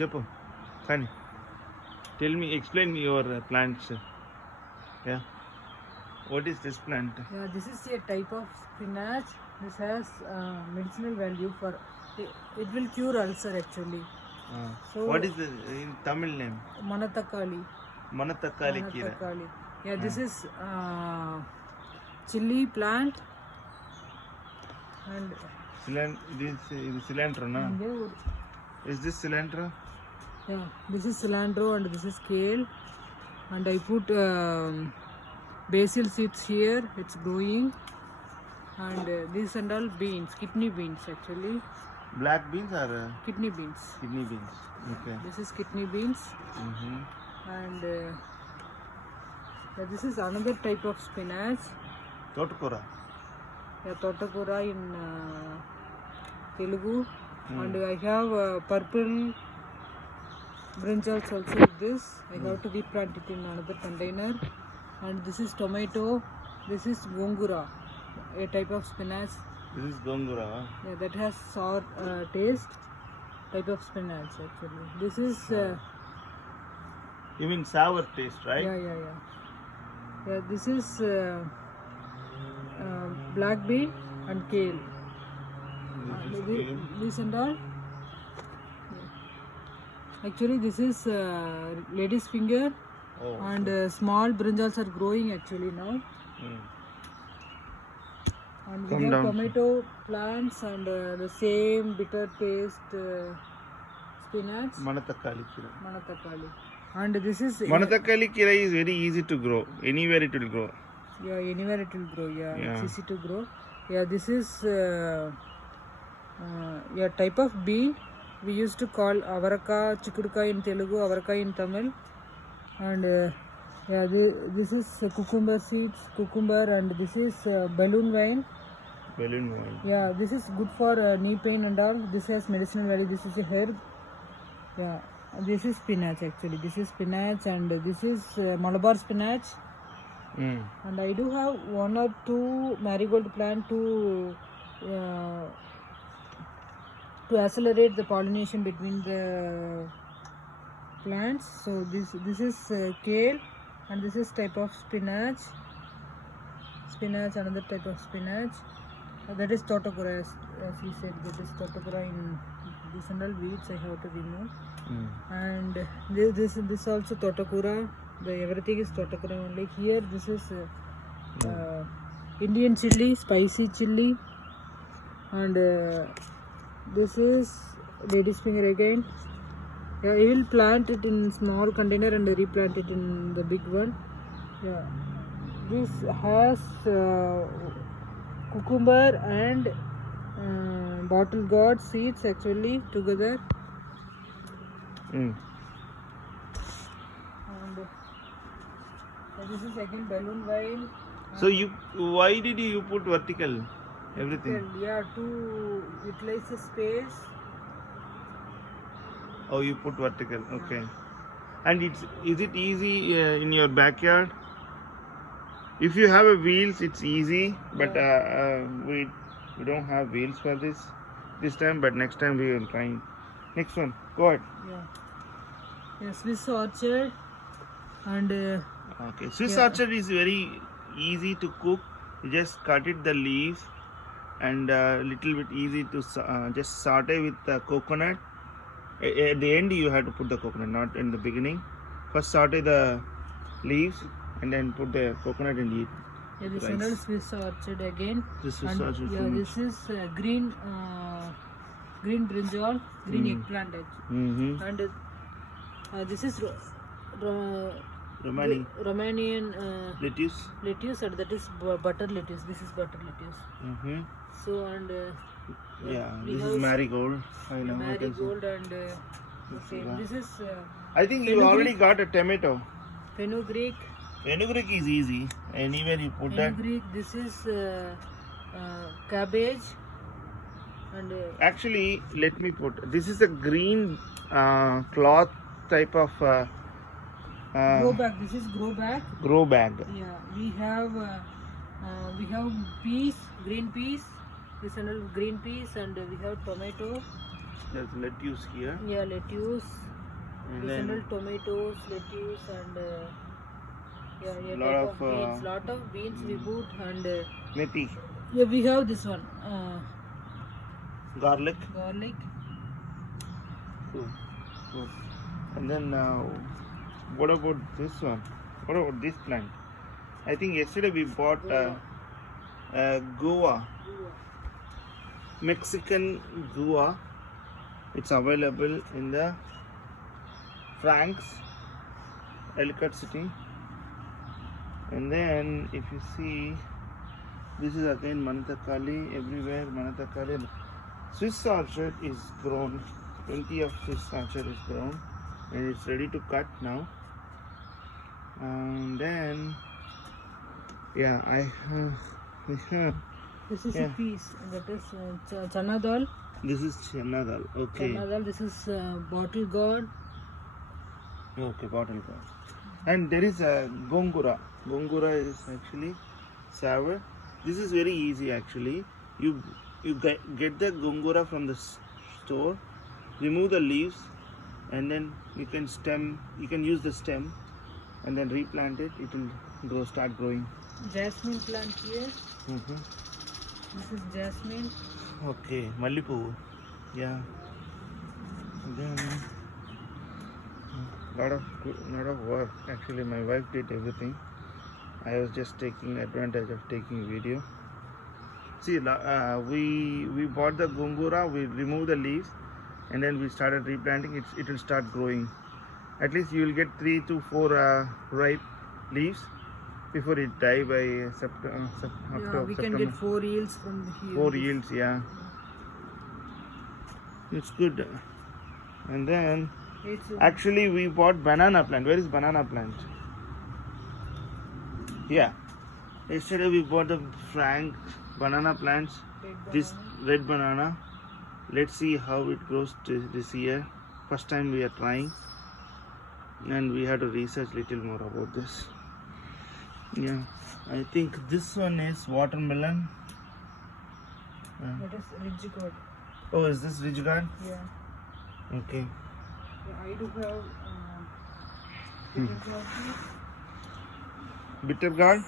చెప్పు కానీ tell me, explain me your plants. Yeah, what is this plant? Yeah, this is a type of spinach. This has medicinal value for it will cure ulcer actually. So What is the in Tamil name? Manatakali. Manatakali kira. Manatakali. Yeah, this is chili plant and This cilantro na? Is this cilantro? yeah, this is cilantro and this is kale, and I put basil seeds here. It's growing, and these and all beans, kidney beans actually. Black beans or Kidney beans. kidney beans? Okay. This is kidney beans, and this is another type of spinach. Totkura. Yeah, Totakura in Telugu, and I have purple brinjals also with this. I have to replant it in another container. And this is tomato. This is gongura, a type of spinach. This is gongura. Yeah, that has sour taste. Type of spinach actually. This is You mean sour taste, right? yeah. This is black bean and kale. This and all. Actually, this is lady's finger, and small brinjals are growing actually now. And we have tomato plants and the same bitter taste spinach. Manatakali kira. Manatakali. And this is Manatakali kira is very easy to grow. Anywhere it will grow. yeah, anywhere it will grow. Yeah, Yeah. it's easy to grow. Yeah, this is yeah, type of bean. We used to call avaraka chikudukai in Telugu, avaraka in Tamil. And yeah, this is cucumber seeds, cucumber, and this is balloon vine. Balloon wine. Yeah, this is good for knee pain and all. This has medicinal value. This is a herb. Yeah, this is spinach actually. This is spinach, and this is Malabar spinach. And I do have 1 or 2 marigold plant to accelerate the pollination between the plants. So this is kale, and this is type of spinach. Another type of spinach. That is Totakura, as he said. That is Totakura. In this and all weeds I have to remove. And this also Totakura. Everything is Totakura only. Here this is Indian chili, spicy chili, and this is lady's finger again. Yeah, I will plant it in small container and replant it in the big one. Yeah, this has cucumber and bottle gourd seeds actually together. And this is again balloon vine. So why did you put vertical everything? Yeah, to utilize the space. Oh, you put vertical. Okay. And is it easy in your backyard? If you have a wheels, it's easy. But we don't have wheels for this time. But next time we will try. Next one. Go ahead. Yeah, Swiss orchard, and Okay. Swiss orchard is very easy to cook. You just cut it the leaves, and little bit easy to just saute with the coconut. At the end you have to put the coconut, not in the beginning. First saute the leaves and then put the coconut and eat. yeah, this is another Swiss orchard again. This Swiss And orchard. yeah, this is green brinjal, green eggplant actually. And this is Romanian lettuce. and that is butter lettuce. This is butter lettuce. So and Yeah, we this have is marigold. I know. I can see. marigold and the same. This is I think you already got a tomato. fenugreek. Fenugreek is easy. Anywhere you put that. Fenugreek. This is cabbage. And Actually, let me put. This is a green cloth type of grow bag. This is grow bag. grow bag. Yeah, we have peas, green peas. This and green peas, and we have tomato, There's lettuce here. Yeah, lettuce, And seasonal then tomatoes, lettuce, and yeah, lot type of, beans. Lot of beans we put, and methi, yeah, we have this one, garlic. garlic. Cool. Cool. And then what about this one? What about this plant? I think yesterday we bought guava, Mexican guava. It's available in the Frank's, Ellicott City. And then if you see, this is again Manatakali, everywhere Manatakali. Swiss orchard is grown, 20 of Swiss orchard is grown, and it's ready to cut now. And then, yeah, I have, This is Yeah. a piece. That is chana dal. this is chana dal, okay. Chana dal. This is bottle gourd. Okay, bottle gourd. And there is a gongura. Gongura is actually sour. This is very easy actually. You get the gongura from the store, remove the leaves, and then you can use the stem, and then replant it. It will start growing. Jasmine plant here. Mm-hmm. This is jasmine. Okay, Mallipu. Yeah. And then lot of work. Actually, my wife did everything. I was just taking advantage of taking video. See, we bought the gongura, we removed the leaves, and then we started replanting. It will start growing. At least you will get 3 to 4 ripe leaves before it die by September. Yeah, we can get 4 yields from the here. 4 yields, yeah. It's good. And then It's actually we bought banana plant. Where is banana plant? Yeah. Yesterday we bought the Frank banana plants. red This banana. red banana. Let's see how it grows this year. First time we are trying, and we have to research little more about this. Yeah, I think this one is watermelon. That is ridge gourd. Oh, is this ridge gourd? Yeah. Okay. Yeah, I do have Hmm. bitter gourd. Bitter gourd.